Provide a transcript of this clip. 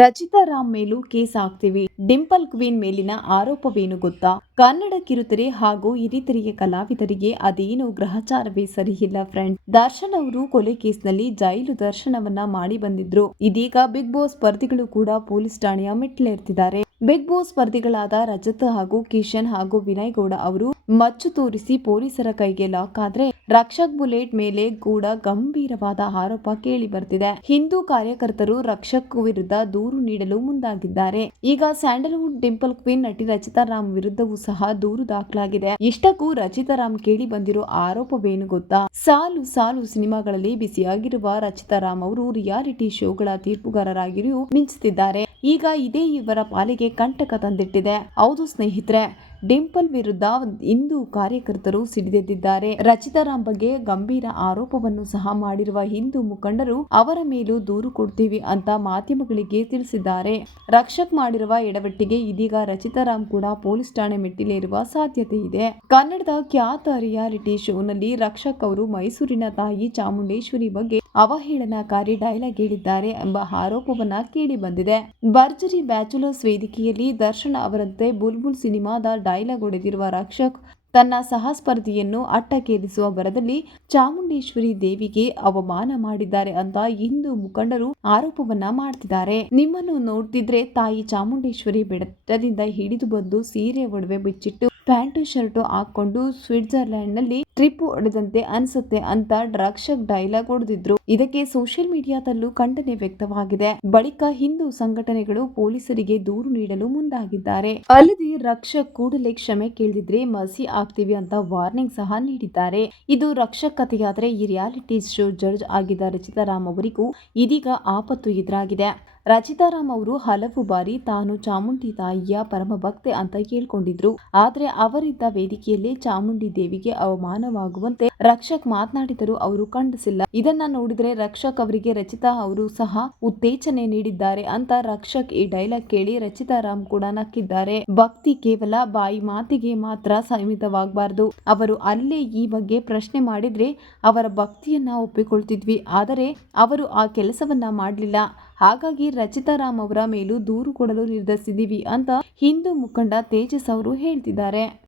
ರಚಿತಾ ರಾಮ್ ಮೇಲೂ ಕೇಸ್ ಹಾಕ್ತೀವಿ. ಡಿಂಪಲ್ ಕ್ವೀನ್ ಮೇಲಿನ ಆರೋಪವೇನು ಗೊತ್ತಾ? ಕನ್ನಡ ಕಿರುತೆರೆ ಹಾಗೂ ಹಿರಿತೆರೆಯ ಕಲಾವಿದರಿಗೆ ಅದೇನು ಗ್ರಹಚಾರವೇ ಸರಿಯಿಲ್ಲ ಫ್ರೆಂಡ್. ದರ್ಶನ್ ಅವರು ಕೊಲೆ ಕೇಸ್ನಲ್ಲಿ ಜೈಲು ದರ್ಶನವನ್ನ ಮಾಡಿ ಬಂದಿದ್ರು. ಇದೀಗ ಬಿಗ್ ಬಾಸ್ ಸ್ಪರ್ಧಿಗಳು ಕೂಡ ಪೊಲೀಸ್ ಠಾಣೆಯ ಮೆಟ್ಲೇರ್ತಿದ್ದಾರೆ ಬಿಗ್ ಬಾಸ್ ಸ್ಪರ್ಧಿಗಳಾದ ರಜತ್ ಹಾಗೂ ಕಿಶನ್ ಹಾಗೂ ವಿನಯ್ ಗೌಡ ಅವರು ಮಚ್ಚು ತೋರಿಸಿ ಪೊಲೀಸರ ಕೈಗೆ ಲಾಕ್ ಆದ್ರೆ ರಕ್ಷಕ್ ಬುಲೆಟ್ ಮೇಲೆ ಕೂಡ ಗಂಭೀರವಾದ ಆರೋಪ ಕೇಳಿ ಬರ್ತಿದೆ. ಹಿಂದೂ ಕಾರ್ಯಕರ್ತರು ರಕ್ಷಕ್ ವಿರುದ್ಧ ದೂರು ನೀಡಲು ಮುಂದಾಗಿದ್ದಾರೆ. ಈಗ ಸ್ಯಾಂಡಲ್ವುಡ್ ಡಿಂಪಲ್ ಕ್ವೀನ್ ನಟಿ ರಚಿತಾ ರಾಮ್ ವಿರುದ್ಧವೂ ಸಹ ದೂರು ದಾಖಲಾಗಿದೆ. ಇಷ್ಟಕ್ಕೂ ರಚಿತಾ ರಾಮ್ ಕೇಳಿ ಬಂದಿರೋ ಆರೋಪವೇನು ಗೊತ್ತಾ? ಸಾಲು ಸಾಲು ಸಿನಿಮಾಗಳಲ್ಲಿ ಬಿಸಿಯಾಗಿರುವ ರಚಿತಾ ರಾಮ್ ಅವರು ರಿಯಾಲಿಟಿ ಶೋಗಳ ತೀರ್ಪುಗಾರರಾಗಿಯೂ ಮಿಂಚುತ್ತಿದ್ದಾರೆ. ಈಗ ಇದೇ ಇವರ ಪಾಲಿಗೆ ಕಂಟಕ ತಂದಿಟ್ಟಿದೆ. ಹೌದು ಸ್ನೇಹಿತರೆ ಡಿಂಪಲ್ ವಿರುದ್ಧ ಹಿಂದೂ ಕಾರ್ಯಕರ್ತರು ಸಿಡಿದೆದ್ದಿದ್ದಾರೆ. ರಚಿತಾ ರಾಮ್ ಬಗ್ಗೆ ಗಂಭೀರ ಆರೋಪವನ್ನು ಸಹ ಮಾಡಿರುವ ಹಿಂದೂ ಮುಖಂಡರು, ಅವರ ಮೇಲೂ ದೂರು ಕೊಡ್ತೀವಿ ಅಂತ ಮಾಧ್ಯಮಗಳಿಗೆ ತಿಳಿಸಿದ್ದಾರೆ. ರಕ್ಷಕ್ ಮಾಡಿರುವ ಎಡವಟ್ಟಿಗೆ ಇದೀಗ ರಚಿತಾ ರಾಮ್ ಕೂಡ ಪೊಲೀಸ್ ಠಾಣೆ ಮೆಟ್ಟಿಲೇರುವ ಸಾಧ್ಯತೆ ಇದೆ. ಕನ್ನಡದ ಖ್ಯಾತ ರಿಯಾಲಿಟಿ ಶೋನಲ್ಲಿ ರಕ್ಷಕ್ ಅವರು ಮೈಸೂರಿನ ತಾಯಿ ಚಾಮುಂಡೇಶ್ವರಿ ಬಗ್ಗೆ ಅವಹೇಳನಕಾರಿ ಡೈಲಾಗ್ ಹೇಳಿದ್ದಾರೆ ಎಂಬ ಆರೋಪವನ್ನ ಕೇಳಿ ಬಂದಿದೆ. ಭರ್ಜರಿ ಬ್ಯಾಚುಲರ್ಸ್ ವೇದಿಕೆಯಲ್ಲಿ ದರ್ಶನ್ ಅವರಂತೆ ಬುಲ್ಬುಲ್ ಸಿನಿಮಾದ ಡೈಲಾಗ್ ಹೊಡೆದಿರುವ ರಕ್ಷಕ್ ತನ್ನ ಸಹಸ್ಪರ್ಧಿಯನ್ನು ಅಟ್ಟಕ್ಕೇರಿಸುವ ಬರದಲ್ಲಿ ಚಾಮುಂಡೇಶ್ವರಿ ದೇವಿಗೆ ಅವಮಾನ ಮಾಡಿದ್ದಾರೆ ಅಂತ ಹಿಂದೂ ಮುಖಂಡರು ಆರೋಪವನ್ನ ಮಾಡ್ತಿದ್ದಾರೆ. ನಿಮ್ಮನ್ನು ನೋಡ್ತಿದ್ರೆ ತಾಯಿ ಚಾಮುಂಡೇಶ್ವರಿ ಬೆಟ್ಟದಿಂದ ಹಿಡಿದು ಬಂದು ಸೀರೆ ಒಡವೆ ಬಿಚ್ಚಿಟ್ಟು ಪ್ಯಾಂಟು, ಶರ್ಟು ಹಾಕೊಂಡು ಸ್ವಿಟ್ಜರ್ಲೆಂಡ್ನಲ್ಲಿ ಟ್ರಿಪ್ ಹೊಡೆದಂತೆ ಅನ್ಸುತ್ತೆ ಅಂತ ರಕ್ಷಕ್ ಡೈಲಾಗ್ ಹೊಡೆದಿದ್ರು. ಇದಕ್ಕೆ ಸೋಷಿಯಲ್ ಮೀಡಿಯಾದಲ್ಲೂ ಖಂಡನೆ ವ್ಯಕ್ತವಾಗಿದೆ. ಬಳಿಕ ಹಿಂದೂ ಸಂಘಟನೆಗಳು ಪೊಲೀಸರಿಗೆ ದೂರು ನೀಡಲು ಮುಂದಾಗಿದ್ದಾರೆ. ಅಲ್ಲದೆ ರಕ್ಷಕ್ ಕೂಡಲೇ ಕ್ಷಮೆ ಕೇಳಿದ್ರೆ ಮಸಿ ಆಗ್ತೀವಿ ಅಂತ ವಾರ್ನಿಂಗ್ ಸಹ ನೀಡಿದ್ದಾರೆ. ಇದು ರಕ್ಷಕ್ ಕಥೆಯಾದ್ರೆ ಈ ರಿಯಾಲಿಟಿ ಶೋ ಜಡ್ಜ್ ಆಗಿದ್ದ ರಚಿತಾ ರಾಮ್ ಅವರಿಗೂ ಇದೀಗ ಆಪತ್ತು ಎದುರಾಗಿದೆ. ರಚಿತಾ ರಾಮ್ ಅವರು ಹಲವು ಬಾರಿ ತಾನು ಚಾಮುಂಡಿ ತಾಯಿಯ ಪರಮ ಭಕ್ತೆ ಅಂತ ಹೇಳ್ಕೊಂಡಿದ್ರು. ಆದ್ರೆ ಅವರಿದ್ದ ವೇದಿಕೆಯಲ್ಲಿ ಚಾಮುಂಡಿ ದೇವಿಗೆ ಅವಮಾನವಾಗುವಂತೆ ರಕ್ಷಕ್ ಮಾತನಾಡಿದರೂ ಅವರು ಖಂಡಿಸಿಲ್ಲ. ಇದನ್ನ ನೋಡಿದ್ರೆ ರಕ್ಷಕ್ ಅವರಿಗೆ ರಚಿತಾ ಅವರು ಸಹ ಉತ್ತೇಜನೆ ನೀಡಿದ್ದಾರೆ ಅಂತ ರಕ್ಷಕ್ ಈ ಡೈಲಾಗ್ ಕೇಳಿ ರಚಿತಾರಾಮ್ ಕೂಡ ನಕ್ಕಿದ್ದಾರೆ. ಭಕ್ತಿ ಕೇವಲ ಬಾಯಿ ಮಾತಿಗೆ ಮಾತ್ರ ಸೀಮಿತವಾಗಬಾರದು. ಅವರು ಅಲ್ಲೇ ಈ ಬಗ್ಗೆ ಪ್ರಶ್ನೆ ಮಾಡಿದ್ರೆ ಅವರ ಭಕ್ತಿಯನ್ನ ಒಪ್ಪಿಕೊಳ್ತಿದ್ವಿ. ಆದರೆ ಅವರು ಆ ಕೆಲಸವನ್ನ ಮಾಡಲಿಲ್ಲ. ಹಾಗಾಗಿ ರಚಿತಾ ರಾಮ್ ಅವರ ಮೇಲೂ ದೂರು ಕೊಡಲು ನಿರ್ಧರಿಸಿದ್ದೀವಿ ಅಂತ ಹಿಂದೂ ಮುಖಂಡ ತೇಜಸ್ ಅವರು ಹೇಳ್ತಿದ್ದಾರೆ.